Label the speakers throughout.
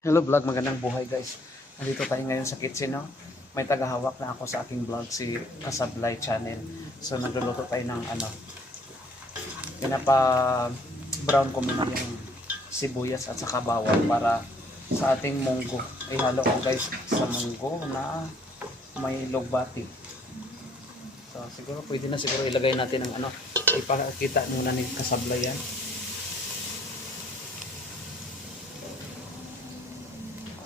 Speaker 1: Hello vlog, magandang buhay guys. Nandito tayo ngayon sa kitchen, no? May tagahawak na ako sa aking vlog, si Kasablay Channel. So nagluluto tayo ng ano, pinapa brown ko muna yung sibuyas at saka bawang para sa ating munggo. Ihalo ko guys sa munggo na may logbati. So siguro pwede na siguro ilagay natin ang ano, ipakita muna ni Kasablay yan.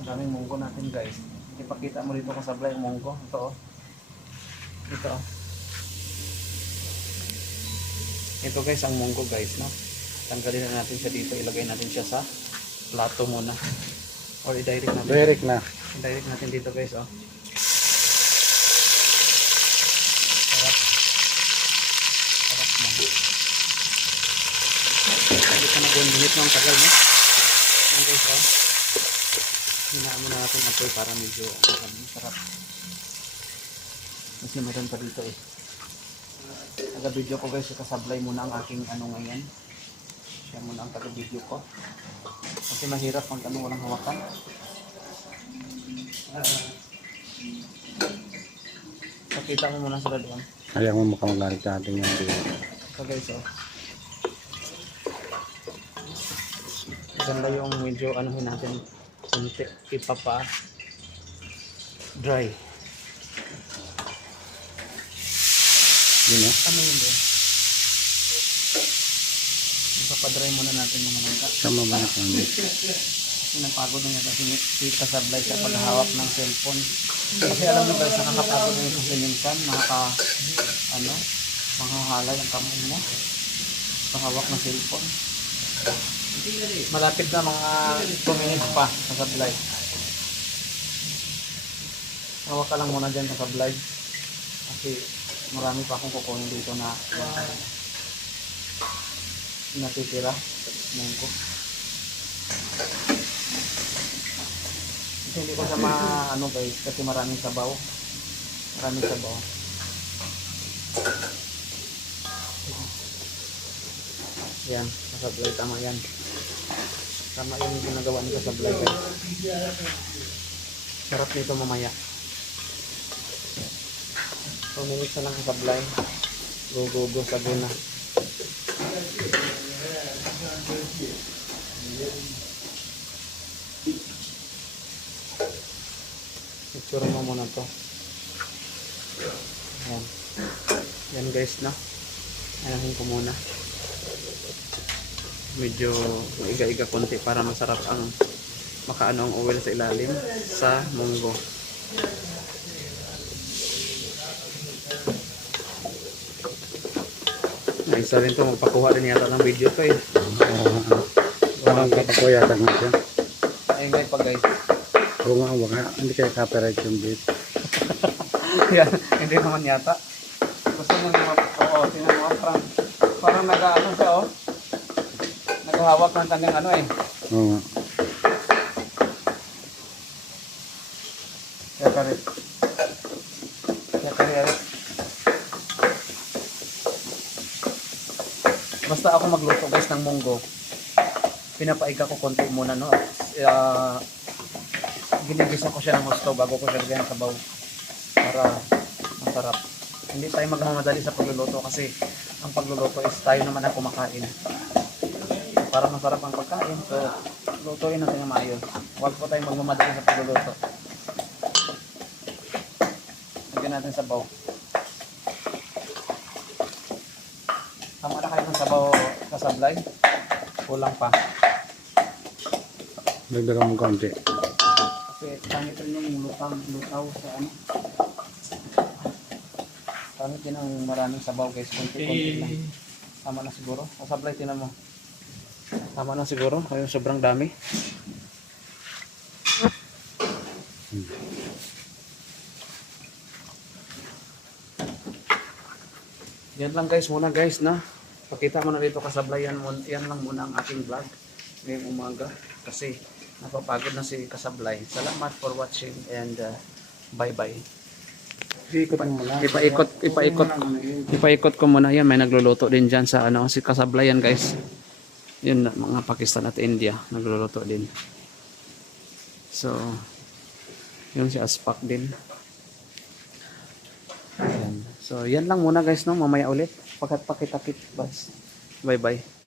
Speaker 1: Ang daming munggo natin guys. Ipakita mo dito kasablay yung munggo. Ito oh. Ito oh. Ito guys ang munggo guys no. Tanggalin na natin siya dito. Ilagay natin siya sa plato muna. Or i-direct natin.
Speaker 2: Direct na.
Speaker 1: I-direct natin dito guys oh. Sarap. Sarap na. Hindi ka nag-unbinit ng tagal no. Yan guys oh. Hinaan muna natin apoy para medyo um, sarap. Kasi meron pa dito eh. Taga-video ko guys, kasablay muna ang aking ano ngayon. Siya muna ang taga-video ko. Kasi mahirap pag ano walang hawakan. Pakita mo muna sila doon.
Speaker 2: Ayaw mo makamagalit sa ating yung video.
Speaker 1: So guys, oh. Ganda yung medyo anuhin natin kunti ipapa dry.
Speaker 2: Yun eh.
Speaker 1: Ano yun doon? Ipapadry muna natin yung mga
Speaker 2: Sama ba na kami?
Speaker 1: Kasi napagod na yata si, si Kasablay sa paghahawak ng cellphone. Kasi alam mo guys, nakakapagod na yun kasi minsan, nakaka, ano, manghahalay ang kamay mo. Sa hawak ng cellphone. Malapit na mga 2 minutes pa, Kasablay. Hawak ka lang muna dyan, Kasablay. Kasi marami pa akong kukunin dito na uh, natitira. Mungko. Kasi hindi ko siya ma ano guys kasi maraming sabaw. Maraming sabaw. Yan, kasablay tama yan. Tama yung ginagawa ni kasablay guys. Sarap nito mamaya. 2 minutes na lang kasablay. Go go go sabi na. Picture mo muna to. Yan. Yan guys na. Ayahin ko muna. Medyo maiga-iga konti para masarap ang makaano ang oil sa ilalim sa munggo. Ay, isa rin to, magpakuha rin yata ng video to eh.
Speaker 2: Oo. Parang kapakuyatan nga siya.
Speaker 1: Ayun guys, pag guys.
Speaker 2: Oo nga, wag nga. Hindi kaya copyright yung beat.
Speaker 1: Hindi naman yata. Gusto mo naman, oo, tingnan mo, parang, parang nag-ano siya, oh. Naghahawak ng kanyang ano eh.
Speaker 2: Oo.
Speaker 1: Kaya karit. Kaya karit. Basta ako magluto guys ng munggo. Pinapaiga ko konti muna, no? Uh, ginigisa ko siya ng gusto bago ko siya lagyan ng sabaw para masarap. Hindi tayo magmamadali sa pagluluto kasi ang pagluluto is tayo naman ang kumakain. Para masarap ang pagkain, so lutuin natin ng maayos. Huwag po tayong magmamadali sa pagluluto. Lagyan natin sabaw. Tama na kayo ng sabaw kasablay. Kulang pa.
Speaker 2: Dagdagan mo konti.
Speaker 1: Kasi pangit rin yung lutang, lutaw sa ano. Pangit din ang maraming sabaw guys. Kunti-kunti lang. Tama na siguro. Kasablay, tinan mo. Tama na siguro. Ayun, sobrang dami.
Speaker 2: Hmm.
Speaker 1: Yan lang guys muna guys na. Pakita mo na dito kasablay yan, mun- yan lang muna ang aking vlog ngayong umaga kasi napapagod na si kasablay. Salamat for watching and uh, bye bye.
Speaker 2: Ikot mo lang.
Speaker 1: Ipaikot, ipaikot, ipaikot ko muna yan. May nagluluto din dyan sa ano, si Kasablay yan guys. Yun, mga Pakistan at India, nagluluto din. So, yung si Aspak din. So, yan lang muna guys, no? Mamaya ulit. Pagkat pakitakit, bye. Bye-bye.